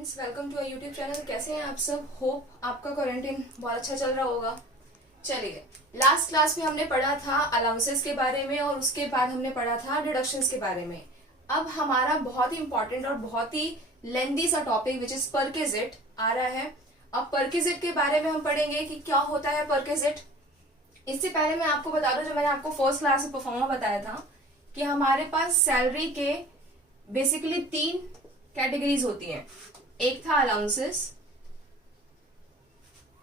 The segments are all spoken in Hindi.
Friends, welcome to YouTube channel. कैसे हैं आप सब? होप आपका क्वारंटाइन बहुत अच्छा चल रहा होगा। चलिए, लास्ट क्लास में हमने पढ़ा था अलाउंसेस के बारे में और उसके बाद हमने पढ़ा था डिडक्शंस के बारे में। अब हमारा बहुत ही इंपॉर्टेंट और बहुत ही लेंदी सा टॉपिक विच इज परक्विजिट आ रहा है। अब परक्विजिट के बारे में हम पढ़ेंगे कि क्या होता है परक्विजिट। इससे पहले मैं आपको बता दूं, जो मैंने आपको फर्स्ट क्लास में परफॉर्मा बताया था कि हमारे पास सैलरी के बेसिकली 3 कैटेगरीज होती हैं। एक था अलाउंसेस,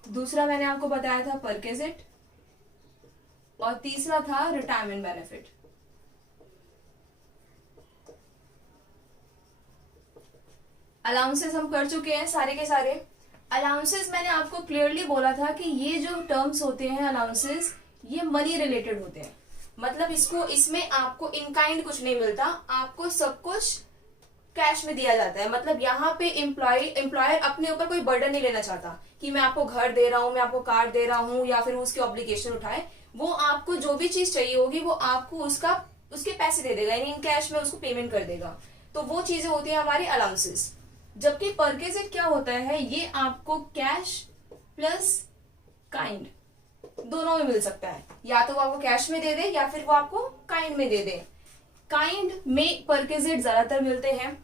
दूसरा मैंने आपको बताया था परक्विजिट और तीसरा था रिटायरमेंट बेनिफिट। अलाउंसेस हम कर चुके हैं सारे के सारे। अलाउंसेस मैंने आपको क्लियरली बोला था कि ये जो टर्म्स होते हैं अलाउंसेस, ये मनी रिलेटेड होते हैं। मतलब इसमें आपको इन काइंड कुछ नहीं मिलता, आपको सब कुछ कैश में दिया जाता है। मतलब यहाँ पे एम्प्लॉयर अपने ऊपर कोई बर्डन नहीं लेना चाहता कि मैं आपको घर दे रहा हूँ, मैं आपको कार दे रहा हूँ या फिर उसकी ऑब्लिगेशन उठाए। वो आपको जो भी चीज चाहिए होगी वो आपको उसके पैसे दे देगा, यानी इन कैश में उसको पेमेंट कर देगा। तो वो चीजें होती है हमारी अलाउंसेस। जबकि परक्विजिट क्या होता है, ये आपको कैश प्लस काइंड दोनों में मिल सकता है। या तो वो आपको कैश में दे दे या फिर वो आपको काइंड में दे दे। काइंड में परक्विजिट ज्यादातर मिलते हैं।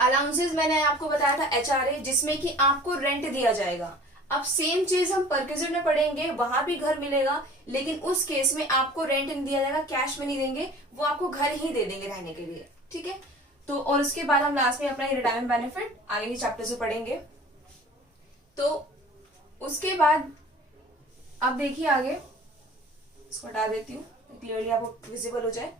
अलाउंसेस मैंने आपको बताया था एचआरए, जिसमें कि आपको रेंट दिया जाएगा। अब सेम चीज हम परक्विजिट में पढ़ेंगे, वहां भी घर मिलेगा, लेकिन उस केस में आपको रेंट नहीं दिया जाएगा, कैश में नहीं देंगे, वो आपको घर ही दे देंगे रहने के लिए। ठीक है, तो और उसके बाद हम लास्ट में अपना रिटायरमेंट बेनिफिट आगे के चैप्टर से पढ़ेंगे। तो उसके बाद अब देखिए आगे, इसको हटा देती हूँ क्लियरली आपको विजिबल हो जाए।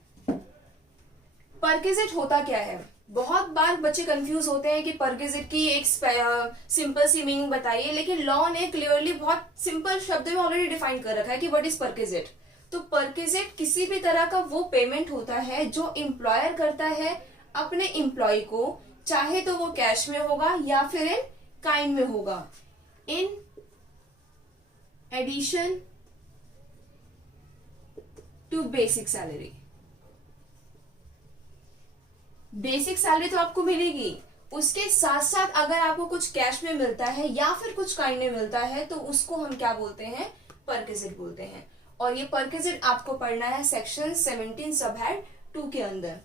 परक्विजिट होता क्या है? बहुत बार बच्चे कंफ्यूज होते हैं कि परक्विजिट की एक सिंपल सी मीनिंग बताइए, लेकिन लॉ ने क्लियरली बहुत सिंपल शब्द में ऑलरेडी डिफाइन कर रखा है कि व्हाट इज परक्विजिट। तो परक्विजिट किसी भी तरह का वो पेमेंट होता है जो एम्प्लॉयर करता है अपने एम्प्लॉय को, चाहे तो वो कैश में होगा या फिर इन काइंड में होगा, in addition to basic salary. Basic salary तो आपको मिलेगी, उसके साथ साथ अगर आपको कुछ कैश में मिलता है या फिर कुछ काइंड में मिलता है तो उसको हम क्या बोलते हैं? परक्विजिट बोलते हैं। और ये परक्विजिट आपको पढ़ना है सेक्शन 17 सब हेड 2 के अंदर।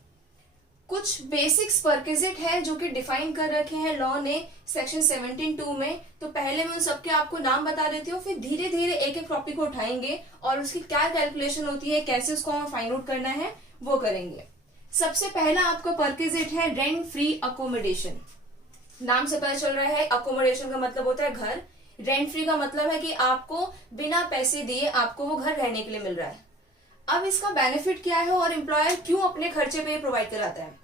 कुछ बेसिक्स परक्विजिट है जो कि डिफाइन कर रखे हैं लॉ ने सेक्शन 17(2) में। तो पहले मैं उन सबके आपको नाम बता देती हूँ, फिर धीरे धीरे एक एक टॉपिक को उठाएंगे और उसकी क्या कैलकुलेशन होती है, कैसे उसको हमें फाइंड आउट करना है, वो करेंगे। सबसे पहला आपका परक्विजिट है रेंट फ्री अकोमोडेशन। नाम से पता चल रहा है, अकोमोडेशन का मतलब होता है घर, रेंट फ्री का मतलब है कि आपको बिना पैसे दिए आपको वो घर रहने के लिए मिल रहा है। अब इसका बेनिफिट क्या है और एम्प्लॉयर क्यों अपने खर्चे पे प्रोवाइड कराता है?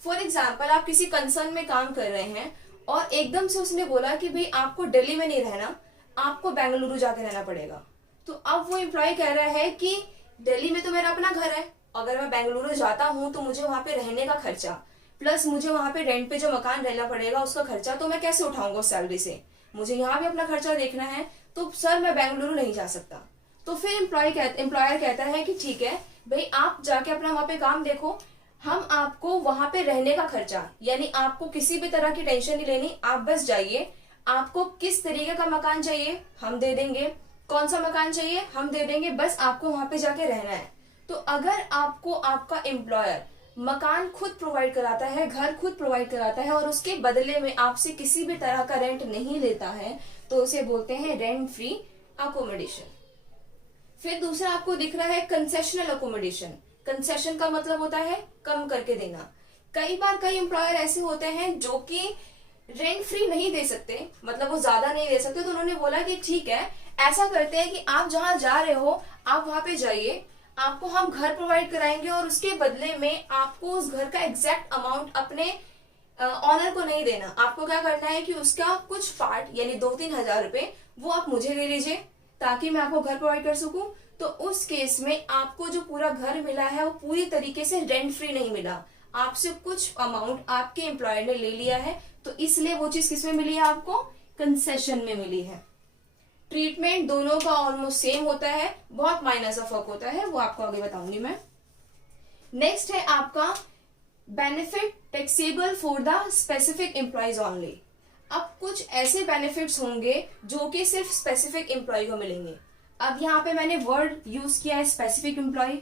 फॉर एग्जाम्पल, आप किसी कंसर्न में काम कर रहे हैं और एकदम से उसने बोला कि भाई आपको दिल्ली में नहीं रहना, आपको बेंगलुरु जाके रहना पड़ेगा। तो अब वो एम्प्लॉय कह रहा है कि दिल्ली में तो मेरा अपना घर है, अगर मैं बेंगलुरु जाता हूँ तो मुझे वहां पे रहने का खर्चा प्लस मुझे वहां पे रेंट पे जो मकान रहना पड़ेगा उसका खर्चा तो मैं कैसे उठाऊंगा उस सैलरी से? मुझे यहाँ भी अपना खर्चा देखना है, तो सर मैं बेंगलुरु नहीं जा सकता। तो फिर एम्प्लॉयर कहता है कि ठीक है भाई, आप जाके अपना वहां पे काम देखो, हम आपको वहां पे रहने का खर्चा, यानी आपको किसी भी तरह की टेंशन नहीं लेनी, आप बस जाइए, आपको किस तरीके का मकान चाहिए हम दे देंगे, कौन सा मकान चाहिए हम दे देंगे, बस आपको वहां पे जाके रहना है। तो अगर आपको आपका एम्प्लॉयर मकान खुद प्रोवाइड कराता है, घर खुद प्रोवाइड कराता है और उसके बदले में आपसे किसी भी तरह का रेंट नहीं लेता है, तो उसे बोलते हैं रेंट फ्री अकोमोडेशन। फिर दूसरा आपको दिख रहा है कंसेशनल अकोमोडेशन। कंसेशन का मतलब होता है कम करके देना। कई बार कई एम्प्लॉयर ऐसे होते हैं जो कि रेंट फ्री नहीं दे सकते, मतलब वो ज्यादा नहीं दे सकते, तो उन्होंने बोला कि ठीक है, ऐसा करते हैं कि आप जहां जा रहे हो आप वहां पे जाइए, आपको हम घर प्रोवाइड कराएंगे और उसके बदले में आपको उस घर का एग्जैक्ट अमाउंट अपने ऑनर को नहीं देना। आपको क्या करना है कि उसका कुछ पार्ट यानी 2-3 हजार रुपए वो आप मुझे दे दीजिए ताकि मैं आपको घर प्रोवाइड कर सकूं। तो उस केस में आपको जो पूरा घर मिला है वो पूरी तरीके से रेंट फ्री नहीं मिला, आपसे कुछ अमाउंट आपके एम्प्लॉयर ने ले लिया है, तो इसलिए वो चीज किसमें मिली है? आपको कंसेशन में मिली है। ट्रीटमेंट दोनों का ऑलमोस्ट सेम होता है, बहुत माइनर सा फर्क होता है, वो आपको आगे बताऊंगी मैं। नेक्स्ट है आपका benefit taxable for the specific employees only. अब कुछ ऐसे बेनिफिट्स होंगे जो कि सिर्फ स्पेसिफिक एम्प्लॉय को मिलेंगे। अब यहाँ पे मैंने वर्ड यूज किया है स्पेसिफिक एम्प्लॉय,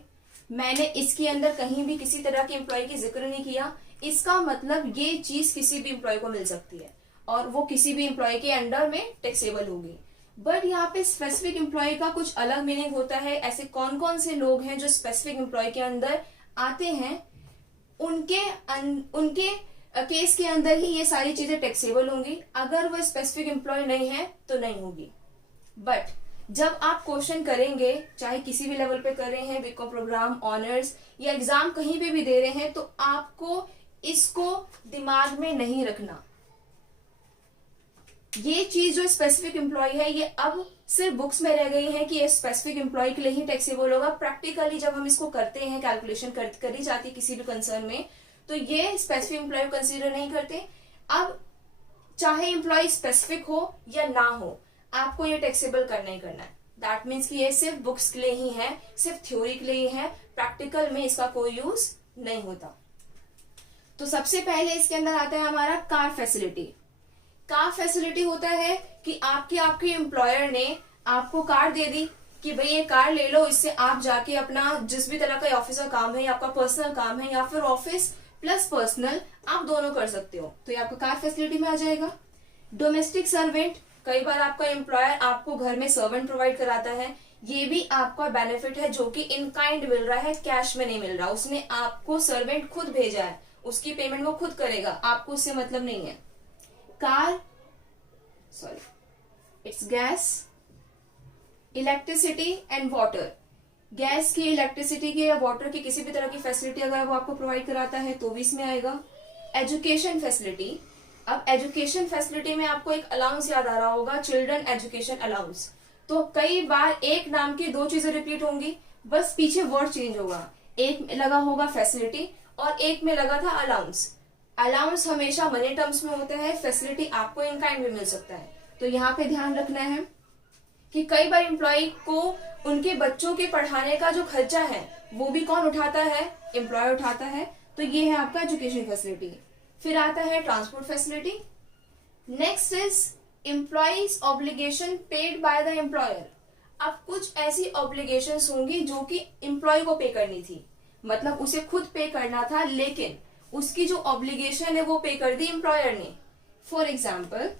मैंने इसके अंदर कहीं भी किसी तरह के एम्प्लॉय की जिक्र नहीं किया। इसका मतलब ये चीज किसी भी एम्प्लॉय को मिल सकती है और वो किसी भी एम्प्लॉय के अंडर में टैक्सेबल होगी। बट यहाँ पे स्पेसिफिक एम्प्लॉय का कुछ अलग मीनिंग होता है। ऐसे कौन कौन से लोग हैं जो स्पेसिफिक एम्प्लॉय के अंदर आते हैं, उनके केस के अंदर ही ये सारी चीजें टैक्सेबल होंगी। अगर वो स्पेसिफिक एम्प्लॉय नहीं है तो नहीं होगी। बट जब आप क्वेश्चन करेंगे, चाहे किसी भी लेवल पे कर रहे हैं, बीकॉम प्रोग्राम, ऑनर्स या एग्जाम कहीं पे भी दे रहे हैं, तो आपको इसको दिमाग में नहीं रखना। ये चीज जो स्पेसिफिक एम्प्लॉय है ये अब सिर्फ बुक्स में रह गई है कि ये स्पेसिफिक एम्प्लॉय के लिए ही टैक्सेबल होगा। प्रैक्टिकली जब हम इसको करते हैं, कैलकुलेशन करी जाती है किसी भी कंसर्न में, तो ये स्पेसिफिक एम्प्लॉय को कंसीडर नहीं करते। अब चाहे एम्प्लॉय स्पेसिफिक हो या ना हो, आपको ये टैक्सेबल करना ही करना है। दैट मीन्स कि ये सिर्फ बुक्स के लिए ही है, सिर्फ थ्योरी के लिए ही है, प्रैक्टिकल में इसका कोई यूज नहीं होता। तो सबसे पहले इसके अंदर आता है हमारा कार फैसिलिटी। कार फैसिलिटी होता है कि आपके एम्प्लॉयर ने आपको कार दे दी कि भाई ये कार ले लो, इससे आप जाके अपना जिस भी तरह का ऑफिस का काम है या आपका पर्सनल काम है या फिर ऑफिस प्लस पर्सनल आप दोनों कर सकते हो, तो ये आपका कार फैसिलिटी में आ जाएगा। डोमेस्टिक सर्वेंट, कई बार आपका एम्प्लॉयर आपको घर में सर्वेंट प्रोवाइड कराता है, ये भी आपका बेनिफिट है जो कि इन काइंड मिल रहा है, कैश में नहीं मिल रहा। उसने आपको सर्वेंट खुद भेजा है, उसकी पेमेंट वो खुद करेगा, आपको उससे मतलब नहीं है। It's gas, electricity and water. Gas की, इलेक्ट्रिसिटी की या वाटर की किसी भी तरह की फैसिलिटी अगर वो आपको प्रोवाइड कराता है तो भी इसमें आएगा। एजुकेशन फैसिलिटी, अब एजुकेशन फैसिलिटी में आपको एक अलाउंस याद आ रहा होगा, चिल्ड्रन एजुकेशन अलाउंस। तो कई बार एक नाम की दो चीजें रिपीट होंगी, बस पीछे वर्ड चेंज होगा। एक में लगा होगा फैसिलिटी और एक में लगा था अलाउंस। अलाउंस हमेशा मनी टर्म्स में होता है, फैसिलिटी आपको इन काइंड में मिल सकता है। तो यहाँ पे ध्यान रखना है कि कई बार एम्प्लॉय को उनके बच्चों के पढ़ाने का जो खर्चा है वो भी कौन उठाता है, एम्प्लॉय उठाता है। तो ये है आपका एजुकेशन फैसिलिटी। फिर आता है transport facility. Next is employees obligation paid by the employer. अब कुछ ऐसी ऑब्लिगेशंस होंगी जो कि एम्प्लॉय को पे करनी थी, मतलब उसे खुद पे करना था, लेकिन उसकी जो ऑब्लिगेशन है वो पे कर दी एम्प्लॉयर ने। फॉर एग्जाम्पल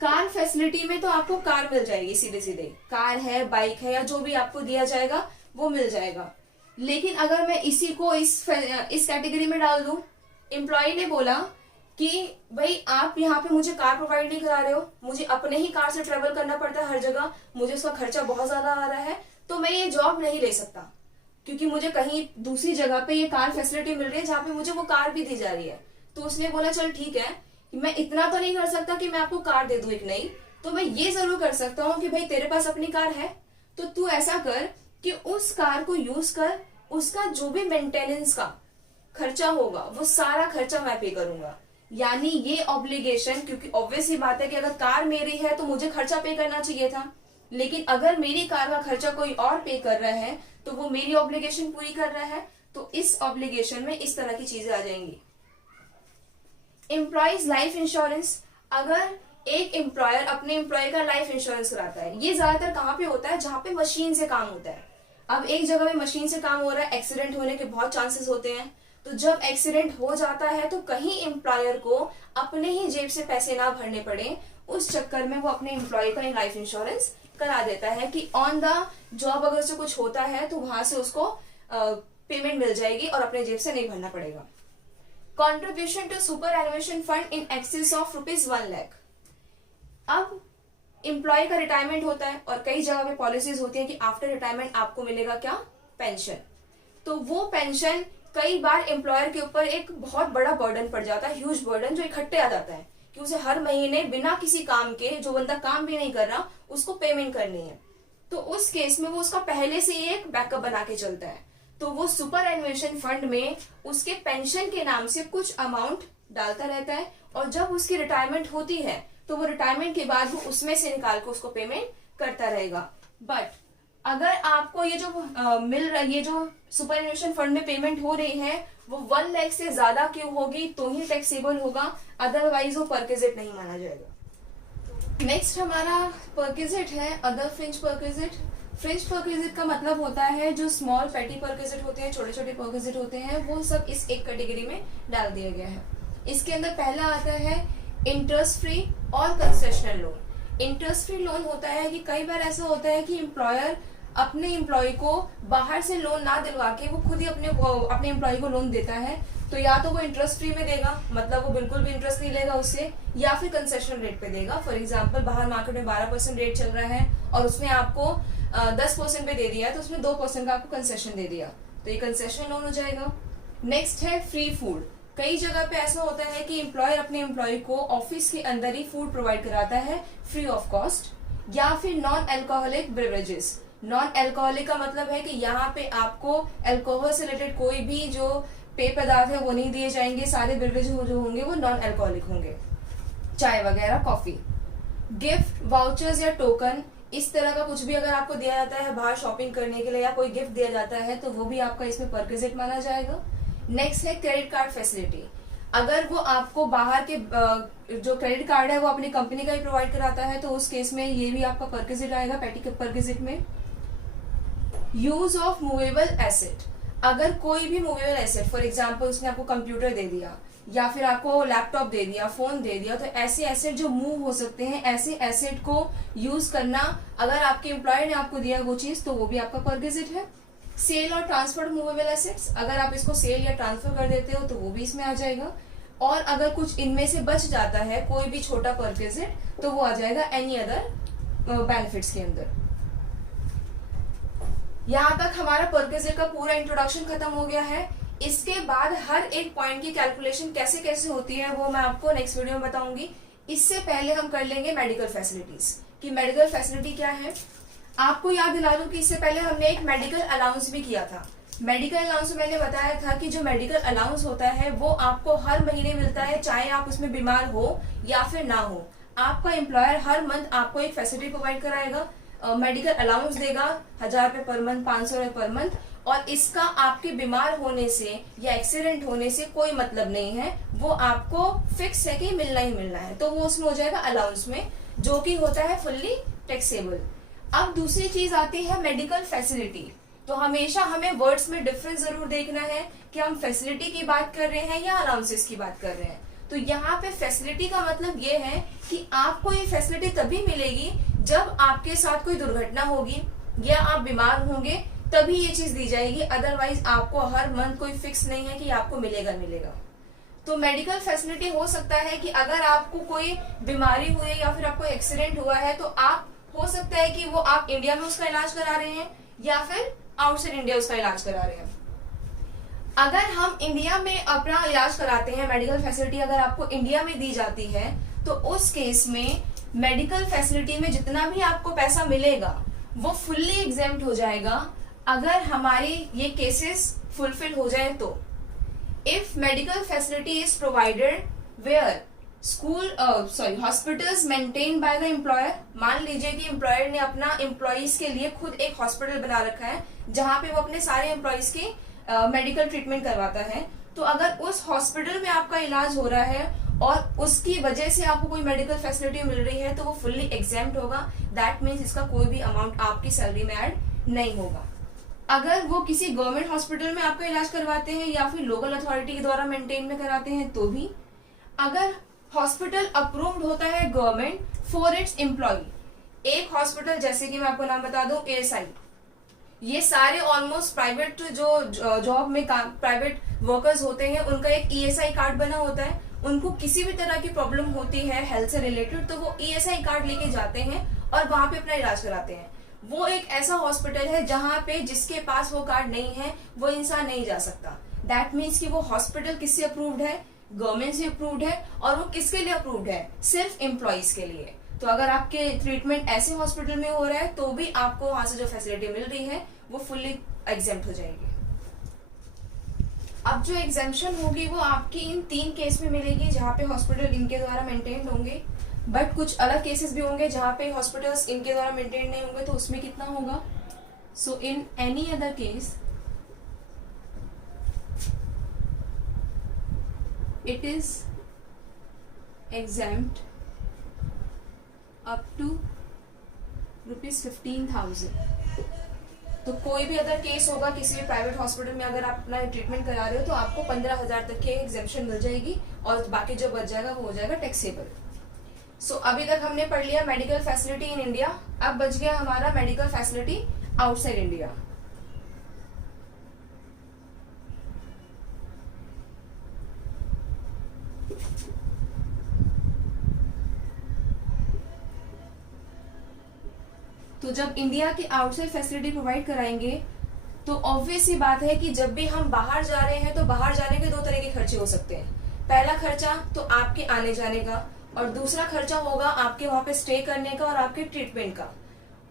कार फैसिलिटी में तो आपको कार मिल जाएगी, सीधे सीधे कार है, बाइक है या जो भी आपको दिया जाएगा वो मिल जाएगा। लेकिन अगर मैं इसी को इस कैटेगरी में डाल दूं, एम्प्लॉय ने बोला कि भाई आप यहाँ पे मुझे कार प्रोवाइड नहीं करा रहे हो, मुझे अपने ही कार से ट्रेवल करना पड़ता है हर जगह, मुझे उसका खर्चा बहुत ज्यादा आ रहा है, तो मैं ये जॉब नहीं ले सकता क्योंकि मुझे कहीं दूसरी जगह पे ये कार फैसिलिटी मिल रही है जहाँ पे मुझे वो कार भी दी जा रही है। तो उसने बोला चल ठीक है, मैं इतना तो नहीं कर सकता कि मैं आपको कार दे दूं एक नई, तो मैं ये जरूर कर सकता हूँ कि भाई तेरे पास अपनी कार है तो तू ऐसा कर कि उस कार को यूज कर, उसका जो भी मेंटेनेंस का खर्चा होगा वो सारा खर्चा मैं पे करूंगा। यानी ये ऑब्लिगेशन, क्योंकि ऑब्वियस ही बात है कि अगर कार मेरी है तो मुझे खर्चा पे करना चाहिए था, लेकिन अगर मेरी कार का खर्चा कोई और पे कर रहा है तो वो मेरी ऑब्लिगेशन पूरी कर रहा है। तो इस ऑब्लिगेशन में इस तरह की चीजें आ जाएंगी। एम्प्लॉयज लाइफ इंश्योरेंस, अगर एक एम्प्लॉयर अपने एम्प्लॉय का लाइफ इंश्योरेंस कराता है, ये ज्यादातर कहाँ पे होता है, जहां पे मशीन से काम होता है। अब एक जगह में मशीन से काम हो रहा है, एक्सीडेंट होने के बहुत चांसेस होते हैं, तो जब एक्सीडेंट हो जाता है तो कहीं एम्प्लॉयर को अपने ही जेब से पैसे ना भरने पड़े, उस चक्कर में वो अपने एम्प्लॉय का लाइफ इंश्योरेंस करा देता है कि ऑन द जॉब अगर से कुछ होता है तो वहां से उसको पेमेंट मिल जाएगी और अपने जेब से नहीं भरना पड़ेगा। Contribution to superannuation fund in excess of ₹1 lakh. अब एम्प्लॉय का रिटायरमेंट होता है और कई जगह पे पॉलिसीज होती है कि आफ्टर रिटायरमेंट आपको मिलेगा क्या, पेंशन। तो वो पेंशन कई बार एम्प्लॉयर के ऊपर एक बहुत बड़ा बर्डन पड़ जाता है, ह्यूज बर्डन जो इकट्ठे आ जाता है कि उसे हर महीने बिना किसी काम के, जो बंदा काम भी नहीं कर रहा, उसको पेमेंट करनी है। तो उस केस में वो उसका पहले से ही एक बैकअप बना के चलता है, तो वो सुपर एनुएशन फंड में उसके पेंशन के नाम से कुछ अमाउंट डालता रहता है और जब उसकी रिटायरमेंट होती है तो वो रिटायरमेंट के बाद वो उसमें से निकाल कर उसको पेमेंट करता रहेगा। बट अगर आपको ये जो मिल रहा है, ये जो सुपरएनुएशन फंड में पेमेंट हो रही है वो 1 लाख से ज्यादा क्यों होगी तो ही टैक्सेबल होगा, अदरवाइज वो परक्विजिट नहीं माना जाएगा। नेक्स्ट हमारा परक्विजिट है other fringe perquisite. Fringe perquisite का मतलब होता है जो स्मॉल पेटी परक्विजिट होते हैं, छोटे छोटे परक्विजिट होते हैं, वो सब इस एक कैटेगरी में डाल दिया गया है। इसके अंदर पहला आता है इंटरेस्ट फ्री और concessional loan. Interest free loan होता है कि कई बार ऐसा होता है कि एम्प्लॉयर अपने एम्प्लॉय को बाहर से लोन ना दिलवा के वो खुद ही अपने एम्प्लॉय को लोन देता है, तो या तो वो इंटरेस्ट फ्री में देगा, मतलब वो बिल्कुल भी इंटरेस्ट नहीं लेगा उससे, या फिर कंसेशन रेट पे देगा। फॉर एग्जांपल बाहर मार्केट में 12% रेट चल रहा है और उसने आपको 10% पे दे दिया है, तो उसमें 2% का आपको कंसेशन दे दिया, तो ये कंसेशन लोन हो जाएगा। नेक्स्ट है फ्री फूड। कई जगह पे ऐसा होता है कि एम्प्लॉयर अपने एम्प्लॉय को ऑफिस के अंदर ही फूड प्रोवाइड कराता है फ्री ऑफ कॉस्ट, या फिर non alcoholic beverages. Non alcoholic का मतलब है कि यहाँ पे आपको अल्कोहल से रिलेटेड कोई भी जो पेय पदार्थ है वो नहीं दिए जाएंगे, सारे बेवरेज जो होंगे वो नॉन अल्कोहलिक होंगे, चाय वगैरह, कॉफी। गिफ्ट वाउचर्स या टोकन, इस तरह का कुछ भी अगर आपको दिया जाता है बाहर शॉपिंग करने के लिए या कोई गिफ्ट दिया जाता है तो वो भी आपका इसमें परक्विजिट माना जाएगा। नेक्स्ट है क्रेडिट कार्ड फैसिलिटी। अगर वो आपको बाहर के जो क्रेडिट कार्ड है वो अपनी कंपनी का ही प्रोवाइड कराता है तो उस केस में ये भी आपका परक्विजिट आएगा पेटी परक्विजिट में। Use of movable asset. अगर कोई भी मूवेबल एसेट, फॉर एग्जांपल उसने आपको कंप्यूटर दे दिया या फिर आपको लैपटॉप दे दिया, फोन दे दिया, तो ऐसे एसेट जो मूव हो सकते हैं, ऐसे एसेट को यूज करना अगर आपके एम्प्लॉयर ने आपको दिया वो चीज तो वो भी आपका परक्विजिट है। सेल और ट्रांसफर मूवेबल एसेट्स, अगर आप इसको सेल या ट्रांसफर कर देते हो तो वो भी इसमें आ जाएगा। और अगर कुछ इनमें से बच जाता है कोई भी छोटा परक्विजिट तो वो आ जाएगा एनी अदर बेनिफिट्स के अंदर। यहाँ तक हमारा परक्विजिट का पूरा इंट्रोडक्शन खत्म हो गया है। इसके बाद हर एक पॉइंट की कैलकुलेशन कैसे कैसे होती है वो मैं आपको नेक्स्ट वीडियो में बताऊंगी। इससे पहले हम कर लेंगे मेडिकल फैसिलिटीज कि मेडिकल फैसिलिटी क्या है। आपको याद दिला दूं कि इससे पहले हमने एक मेडिकल अलाउंस भी किया था। मेडिकल अलाउंस में मैंने बताया था कि जो मेडिकल अलाउंस होता है वो आपको हर महीने मिलता है, चाहे आप उसमें बीमार हो या फिर ना हो। आपका एम्प्लॉयर हर मंथ आपको एक फैसिलिटी प्रोवाइड कराएगा, मेडिकल अलाउंस देगा 1000 रुपए पर मंथ, 500 रुपए पर मंथ, और इसका आपके बीमार होने से या एक्सीडेंट होने से कोई मतलब नहीं है, वो आपको फिक्स है कि मिलना ही मिलना है, तो वो उसमें हो जाएगा अलाउंस में, जो कि होता है फुल्ली टैक्सेबल। अब दूसरी चीज आती है मेडिकल फैसिलिटी। तो हमेशा हमें वर्ड्स में डिफरेंस जरूर देखना है कि हम फैसिलिटी की बात कर रहे हैं या अलाउंसेस की बात कर रहे हैं। तो यहाँ पे फैसिलिटी का मतलब ये है कि आपको ये फैसिलिटी तभी मिलेगी जब आपके साथ कोई दुर्घटना होगी या आप बीमार होंगे, तभी ये चीज दी जाएगी, अदरवाइज आपको हर मंथ कोई फिक्स नहीं है कि आपको मिलेगा मिलेगा। तो मेडिकल फैसिलिटी हो सकता है कि अगर आपको कोई बीमारी हुई है या फिर आपको एक्सीडेंट हुआ है तो आप हो सकता है कि वो आप इंडिया में उसका इलाज करा रहे हैं या फिर आउटसाइड इंडिया उसका इलाज करा रहे हैं। अगर हम इंडिया में अपना इलाज कराते हैं, मेडिकल फैसिलिटी अगर आपको इंडिया में दी जाती है तो उस केस में मेडिकल फैसिलिटी में जितना भी आपको पैसा मिलेगा वो फुल्ली एग्जेम्प्ट हो जाएगा अगर हमारी ये केसेस फुलफिल हो जाए तो। If medical facility is provided where hospitals maintain by the employer. मान लीजिए कि एम्प्लॉयर ने अपना एम्प्लॉइज के लिए खुद एक हॉस्पिटल बना रखा है जहां पे वो अपने सारे एम्प्लॉइज की मेडिकल ट्रीटमेंट करवाता है, तो अगर उस हॉस्पिटल में आपका इलाज हो रहा है और उसकी वजह से आपको कोई मेडिकल फैसिलिटी मिल रही है तो वो फुल्ली एग्जेम्प्ट होगा। दैट मीन्स इसका कोई भी अमाउंट आपकी सैलरी में ऐड नहीं होगा। अगर वो किसी गवर्नमेंट हॉस्पिटल में आपका इलाज करवाते हैं या फिर लोकल अथॉरिटी के द्वारा मेंटेन में कराते हैं तो भी। अगर हॉस्पिटल अप्रूव्ड होता है गवर्नमेंट फॉर इट्स एम्प्लॉय, एक हॉस्पिटल जैसे कि मैं आपको नाम बता दूं ASI, ये सारे ऑलमोस्ट प्राइवेट जो जॉब में प्राइवेट वर्कर्स होते हैं उनका एक ESI कार्ड बना होता है। उनको किसी भी तरह की प्रॉब्लम होती है हेल्थ से रिलेटेड तो वो ESI कार्ड लेके जाते हैं और वहां पे अपना इलाज कराते हैं। वो एक ऐसा हॉस्पिटल है जहां पे जिसके पास वो कार्ड नहीं है वो इंसान नहीं जा सकता। दैट मीन्स कि वो हॉस्पिटल किससे अप्रूव्ड है, गवर्नमेंट से अप्रूव्ड है, और वो किसके लिए अप्रूव्ड है, सिर्फ एम्प्लॉइज के लिए। तो अगर आपके ट्रीटमेंट ऐसे हॉस्पिटल में हो रहा है तो भी आपको वहां से जो फैसिलिटी मिल रही है वो फुल्ली एग्जेम्प्ट हो जाएगी। अब जो एग्जेम्पशन होगी वो आपकी इन 3 केस में मिलेगी जहाँ पे हॉस्पिटल इनके द्वारा मेंटेन्ड होंगे, बट कुछ अलग केसेस भी होंगे जहाँ पे हॉस्पिटल्स इनके द्वारा मेंटेन नहीं होंगे, तो उसमें कितना होगा So in any other case, it is exempt up to ₹15,000. तो कोई भी अदर केस होगा किसी भी प्राइवेट हॉस्पिटल में, अगर आप अपना ट्रीटमेंट करा रहे हो तो आपको 15,000 तक की एग्जेम्पशन मिल जाएगी और बाकी जो बच जाएगा वो हो जाएगा टैक्सेबल. सो अभी तक हमने पढ़ लिया मेडिकल फैसिलिटी इन इंडिया. अब बच गया हमारा मेडिकल फैसिलिटी आउटसाइड इंडिया. तो जब इंडिया की आउटसाइड फैसिलिटी प्रोवाइड कराएंगे तो ऑब्वियस सी बात है कि जब भी हम बाहर जा रहे हैं तो बाहर जाने के दो तरह के खर्चे हो सकते हैं. पहला खर्चा तो आपके आने जाने का, और दूसरा खर्चा होगा आपके वहां पे स्टे करने का और आपके ट्रीटमेंट का.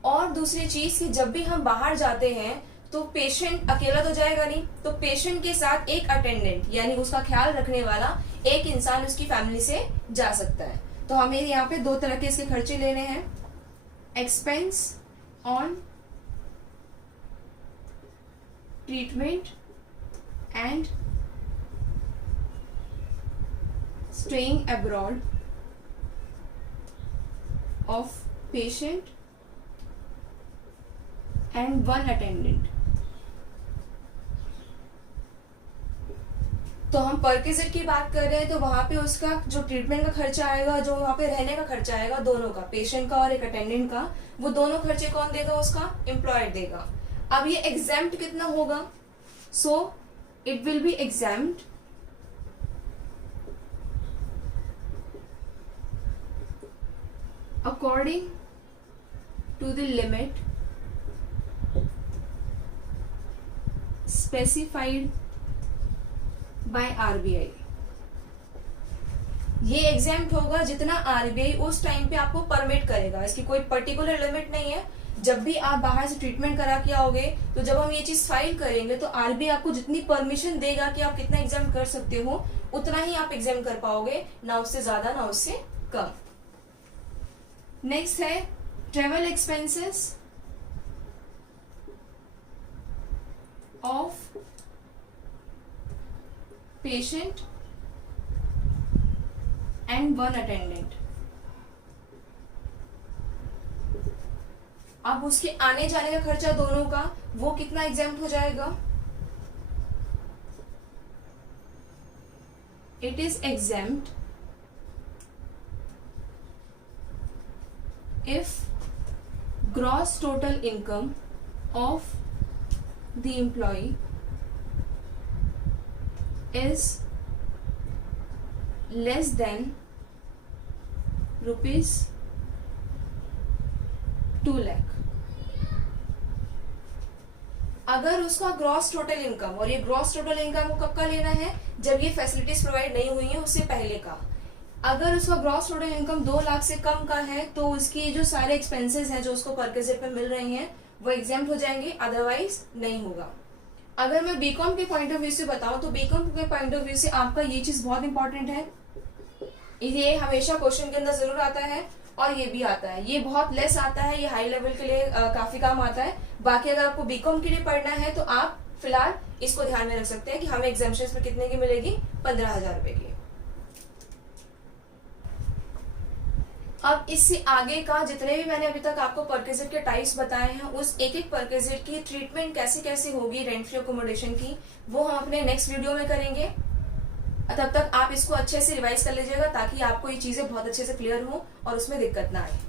और दूसरी चीज कि जब भी हम बाहर जाते हैं तो पेशेंट अकेला तो जाएगा नहीं, तो पेशेंट के साथ एक अटेंडेंट यानी उसका ख्याल रखने वाला एक इंसान उसकी फैमिली से जा सकता है. तो हमें यहाँ पे दो तरह के इसके खर्चे लेने हैं. Expense on treatment and staying abroad of patient and one attendant. तो हम पर विजिट की बात कर रहे हैं तो वहां पे उसका जो ट्रीटमेंट का खर्चा आएगा, जो वहां पे रहने का खर्चा आएगा, दोनों का, पेशेंट का और एक अटेंडेंट का, वो दोनों खर्चे कौन देगा? उसका एम्प्लॉयर देगा. अब ये एग्जेम्प्ट कितना होगा? So it will be exempt according to the limit specified by RBI. ये एग्जाम्प्ट होगा जितना आरबीआई उस टाइम पे आपको परमिट करेगा. इसकी कोई पर्टिकुलर लिमिट नहीं है. जब भी आप बाहर से ट्रीटमेंट करा के आओगे तो जब हम ये चीज फाइल करेंगे तो आरबीआई आपको जितनी परमिशन देगा कि आप कितना एग्जाम कर सकते हो उतना ही आप एग्जाम कर पाओगे, ना उससे ज्यादा ना उससे कम. नेक्स्ट है travel expenses of patient and one attendant. अब उसके आने जाने का खर्चा दोनों का, वो कितना एग्जाम्प्ट हो जाएगा? It is exempt if gross total income of the employee is less than rupees 2 lakh. अगर उसका ग्रॉस टोटल इनकम, और ये ग्रॉस टोटल इनकम को कब का लेना है? जब ये फैसिलिटीज प्रोवाइड नहीं हुई है उससे पहले का. अगर उसका ग्रॉस टोटल इनकम 2 लाख से कम का है तो उसकी जो सारे एक्सपेंसेस हैं जो उसको परकेजेट पे मिल रही हैं वो एग्जाम्प्ट हो जाएंगे, अदरवाइज नहीं होगा. अगर मैं बीकॉम के पॉइंट ऑफ व्यू से बताऊं तो बीकॉम के पॉइंट ऑफ व्यू से आपका ये चीज बहुत इंपॉर्टेंट है. ये हमेशा क्वेश्चन के अंदर जरूर आता है और ये भी आता है. ये बहुत लेस आता है, ये हाई लेवल के लिए काफी काम आता है. बाकी अगर आपको बीकॉम के लिए पढ़ना है तो आप फिलहाल इसको ध्यान में रख सकते हैं कि हमें एग्जाम्पशन में कितने की मिलेगी? 15,000 रुपए की. अब इससे आगे का जितने भी मैंने अभी तक आपको परकेजेट के टाइप्स बताए हैं उस एक एक परकेजेट की ट्रीटमेंट कैसे कैसे होगी रेंट फ्री अकोमोडेशन की, वो हम अपने नेक्स्ट वीडियो में करेंगे. तब तक आप इसको अच्छे से रिवाइज कर लीजिएगा ताकि आपको ये चीजें बहुत अच्छे से क्लियर हो और उसमें दिक्कत ना आए.